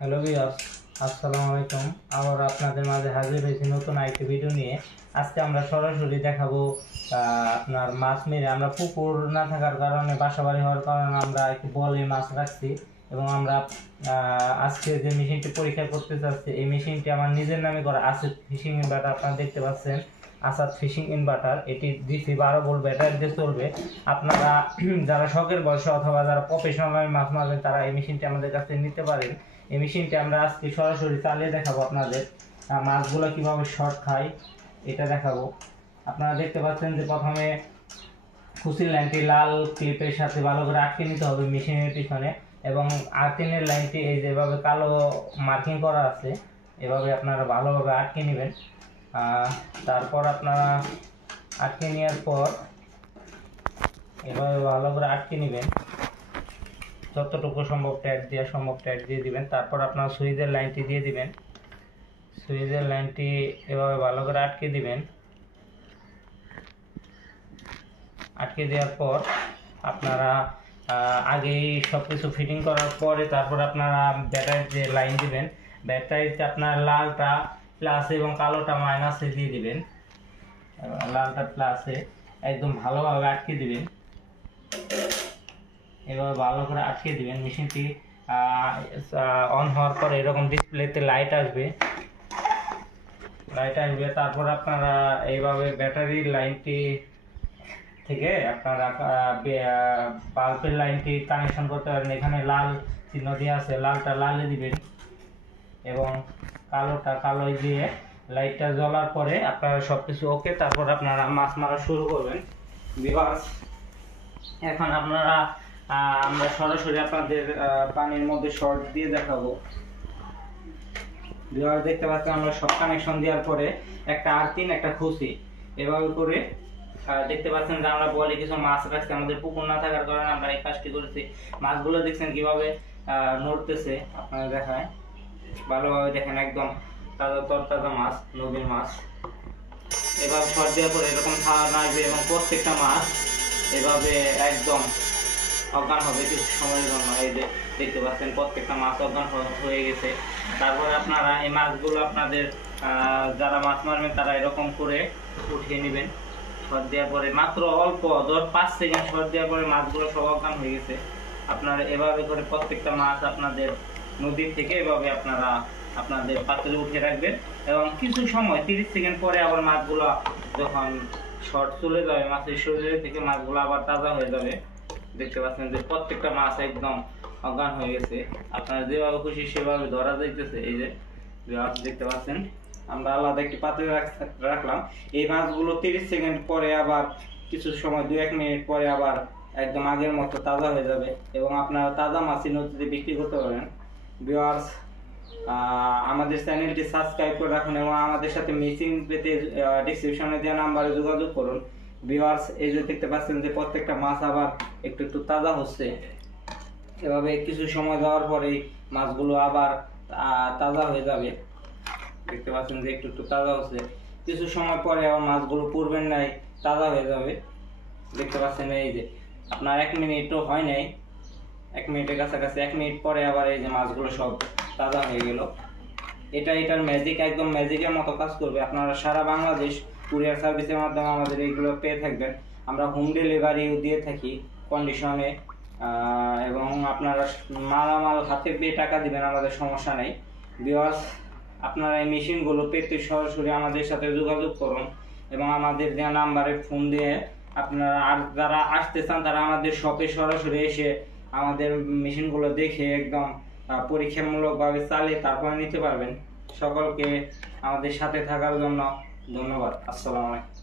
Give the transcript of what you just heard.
Hello viewers, আসসালামু আলাইকুম। আবার আপনাদের মাঝে হাজির হয়েছি নতুন আরেকটি ভিডিও নিয়ে। আজকে আমরা সরাসরি দেখাবো আপনার মাছ মেরে। আমরা পুকুর না থাকার কারণে, বাসাবাড়ি হওয়ার কারণে আমরা একটু বলে মাছ রাখছি এবং আমরা আজকে যে মেশিনটি পরীক্ষা করতে চাচ্ছি, এই মেশিনটি আমার নিজের নামে করা আসাদ ফিশিং ইনভার্টার। আপনারা দেখতে পাচ্ছেন আসাদ ফিশিং ইনভার্টার। এটি ডিসি 12 ভোল্ট ব্যাটারি দিয়ে চলবে। আপনারা যারা শখের বয়সে অথবা যারা প্রফেশনাল মাছ মারবেন তারা এই মেশিনটি আমাদের কাছে নিতে পারেন। এই মেশিনটি আমরা আজকে সরাসরি চালিয়ে দেখাবো আপনাদের। মাছগুলো কিভাবে শর্ট খায় এটা দেখাবো। আপনারা দেখতে পাচ্ছেন যে প্রথমে খুশির লাইনটি লাল ক্লিপের সাথে ভালো করে আটকে নিতে হবে মেশিনের পিছনে, এবং আর্থিনের লাইনটি এই যেভাবে কালো মার্কিং করা আছে এভাবে আপনারা ভালোভাবে আটকে নেবেন। তারপর আপনারা আটকে নেওয়ার পর এভাবে ভালো করে আটকে নেবেন, যতটুকু সম্ভব টাইট দিয়ে দিবেন। তারপর আপনার সুইচের লাইনটি দিয়ে দিবেন। সুইচের লাইনটি এভাবে ভালো করে আটকে দিবেন। আটকে দেওয়ার পর আপনারা আগেই সব কিছু ফিটিং করার পরে তারপর আপনারা ব্যাটারির যে লাইন দিবেন, ব্যাটারিতে আপনার লালটা প্লাসে এবং কালোটা মাইনাসে দিয়ে দিবেন। লালটা প্লাসে একদম ভালোভাবে আটকে দিবেন। এভাবে ভালো করে আটকে দিবেন। মেশিনটি অন হওয়ার পর এরকম ডিসপ্লেতে লাইট আসবে। তারপর আপনারা এইভাবে ব্যাটারির লাইনটি থেকে আপনারা বাল্বের লাইনটি কানেকশন করতে পারেন। এখানে লাল চিহ্ন দিয়ে আছে, লালটা লালে দিবেন এবং কালোটা কালোয় দিয়ে লাইটটা জ্বলার পরে আপনারা সবকিছু ওকে। তারপর আপনারা মাছ মারা শুরু করবেন। ভিউয়ার্স, এখন আমরা সরাসরি আপনাদের পানির মধ্যে শর্ট দিয়ে দেখাবো। ভিউয়ার্স, দেখতে পাচ্ছেন আমরা সব কানেকশন দেওয়ার পরে একটা আর্থিন একটা খুশি এভাবে করে দেখতে পাচ্ছেন যে আমরা বলে কিছু মাছ রাখছি। আমাদের পুকুর না থাকার কারণে আমরা এই কাজটি করেছি। মাছগুলো দেখছেন কিভাবে নড়তেছে, আপনারা দেখায় ভালোভাবে দেখেন, একদম তাজা তরতাজা মাছ, নদীর মাছ। এভাবে শর্ট দেওয়ার পরে এরকম খাওয়া আসবে এবং প্রত্যেকটা মাছ এভাবে একদম অজ্ঞান হবে কিছু সময়ের জন্য। এই যে দেখতে পাচ্ছেন প্রত্যেকটা মাছ অজ্ঞান হয়ে গেছে। তারপরে আপনারা এই মাছগুলো আপনাদের যারা মাছ মারবেন তারা এরকম করে উঠিয়ে নেবেন। শর্ট দেওয়ার পরে মাত্র অল্প 5 সেকেন্ড শর্ট দেওয়ার পরে মাছগুলো সব অজ্ঞান হয়ে গেছে। আপনারা এভাবে করে প্রত্যেকটা মাছ আপনাদের নদীর থেকে এভাবে আপনারা আপনাদের পাত্রে উঠিয়ে রাখবেন এবং কিছু সময় 30 সেকেন্ড পরে আবার মাছগুলো যখন শর্ট চলে যাবে মাছের শরীরে থেকে, মাছগুলো আবার তাজা হয়ে যাবে। দেখতে পাচ্ছেন যে প্রত্যেকটা মাছ একদম অজ্ঞান হয়ে গেছে। আপনারা যেভাবে খুশি সেভাবে ধরা যাইতেছে। এই যে দেখতে পাচ্ছেন আমরা আলাদা একটি পাত্রে রাখলাম। এই মাছগুলো 30 সেকেন্ড পরে আবার কিছু সময় 2-1 মিনিট পরে আবার একদম আগের মতো তাজা হয়ে যাবে এবং আপনারা তাজা মাছই নদীতে বিক্রি করতে পারেন। ভিউয়ার্স, আমাদের চ্যানেলটি সাবস্ক্রাইব করে রাখুন এবং আমাদের সাথে মেশিন পেতে ডেসক্রিপশনে দেওয়া নাম্বারে যোগাযোগ করুন। ভিউয়ার্স, এই যে দেখতে পাচ্ছেন যে প্রত্যেকটা মাছ আবার একটু একটু তাজা হচ্ছে। এভাবে কিছু সময় যাওয়ার পরে মাছগুলো আবার তাজা হয়ে যাবে। দেখতে পাচ্ছেন যে একটু একটু তাজা হচ্ছে। কিছু সময় পরে আবার মাছগুলো পূর্বের নাই তাজা হয়ে যাবে। দেখতে পাচ্ছেন এই যে আপনার 1 মিনিটও হয় নাই, 1 মিনিটের কাছাকাছি, 1 মিনিট পরে আবার এই যে মাছগুলো সব তাজা হয়ে গেল। এটার ম্যাজিক, একদম ম্যাজিকের মতো কাজ করবে। আপনারা সারা বাংলাদেশ কুরিয়ার সার্ভিসের মাধ্যমে আমাদের এইগুলো পেয়ে থাকবেন। আমরা হোম ডেলিভারিও দিয়ে থাকি কন্ডিশনে, এবং আপনারা মালামাল হাতে পেয়ে টাকা দিবেন, আমাদের সমস্যা নেই। ভিউয়ার্স, আপনারা এই মেশিনগুলো পেতে সরাসরি আমাদের সাথে যোগাযোগ করুন এবং আমাদের দেওয়া নাম্বারে ফোন দিয়ে আপনারা, আর যারা আসতে চান তারা আমাদের শপে সরাসরি এসে আমাদের মেশিনগুলো দেখে একদম পরীক্ষামূলকভাবে চালিয়ে তারপরে নিতে পারবেন। সকলকে আমাদের সাথে থাকার জন্য ধন্যবাদ। আসসালামু আলাইকুম।